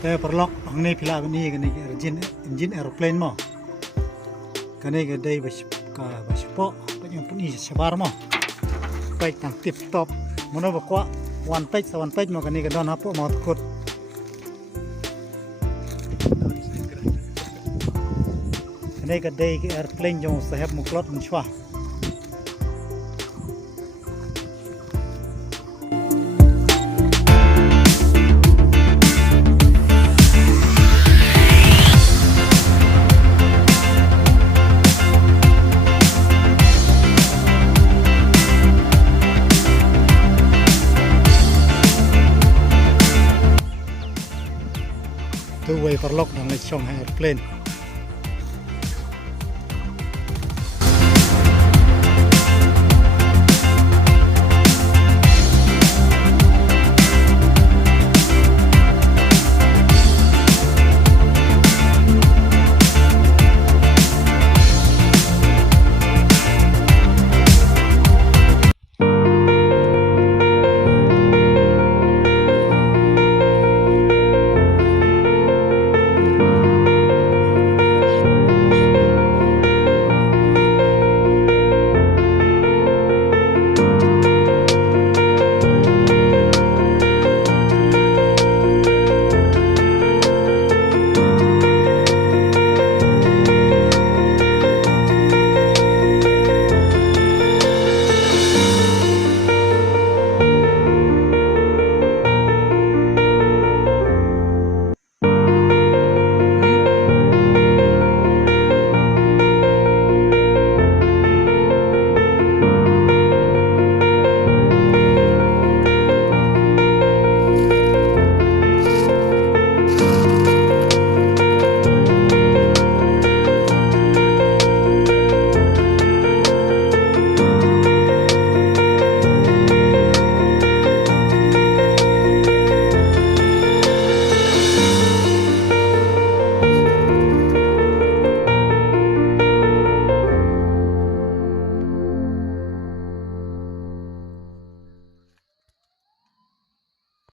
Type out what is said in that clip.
แต่perlok ang ni pila ni kan ni engine aeroplane mo kan ni kan dai baspo yang puni sabar mo baik tang tip top mono bakwa one page mo kan ni kan don hapo mau takut kan ni kan dai airplane jong SAHEP MUKLOD menchwa tu way perlok dan lechong airplane